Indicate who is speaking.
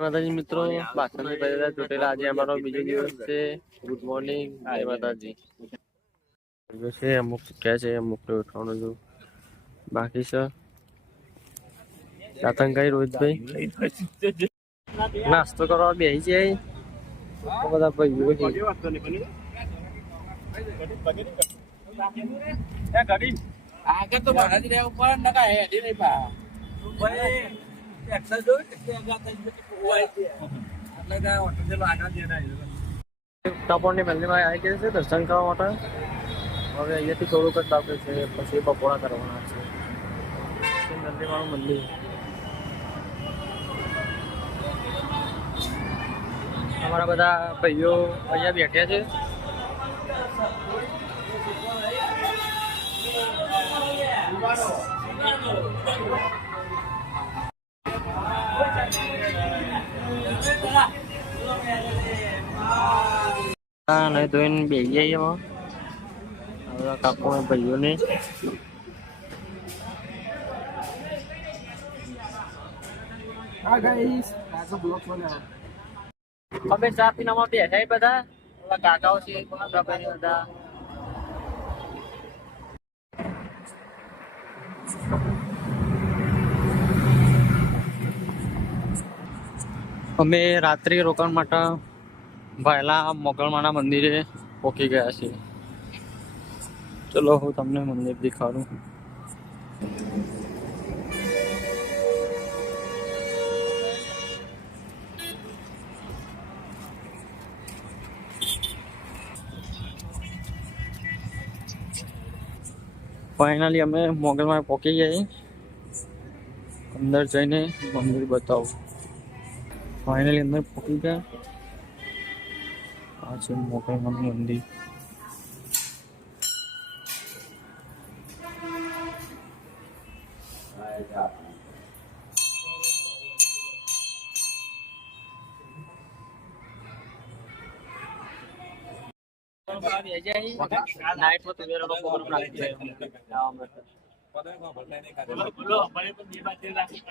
Speaker 1: માતાજી મિત્રો બાસંતી પહેલા તૂટેલા આજે અમારો બીજો દિવસ છે. ગુડ મોર્નિંગ જય માતાજી. છે અમુક શીખ્યા છે અમુક તો ઉઠવાનું છું બાકી છે. સાતંગાઈ રોહિતભાઈ નાસ્તો કરવા બેસી છે બધા ભાઈઓ છે
Speaker 2: આગળ તો ભાડા જ રહ્યા ઉપર નકા હેડી નહીં પા.
Speaker 1: ટપોરની મંદિરમાં આવી ગયા. છે દર્શન કરવા માટે. હવે અહીંયાથી થોડુંક જ બાકી છે પછી પકોડા કરવાના છે. મંદિરવાળું મંદિર. અમારા બધા ભાઈઓ અહીંયા બેઠ્યા છે. હા નહીં ધોઈને બેસી જઈએ એમાં. હવે કાકુ અને ભાઈઓને. અમે ચા પીનામાં બેઠા બધા. કાકાઓ છે મોટા બધા. અમે રાત્રિ રોકાણ માટે વહેલા મોગલમાના મંદિરે પહોંચી ગયા છીએ. ચલો, હું તમને મંદિર દેખાડું. ફાઇનલી અમે મોગલમાં પહોંચી જઈએ અંદર જઈને મંદિર બતાવું. ફાઇનલી અંદર પહોંચી ગયા આ છે મોગલમાનું મંદિર નાઇટમાં તુવેરો નો પ્રોગ્રામ રાખી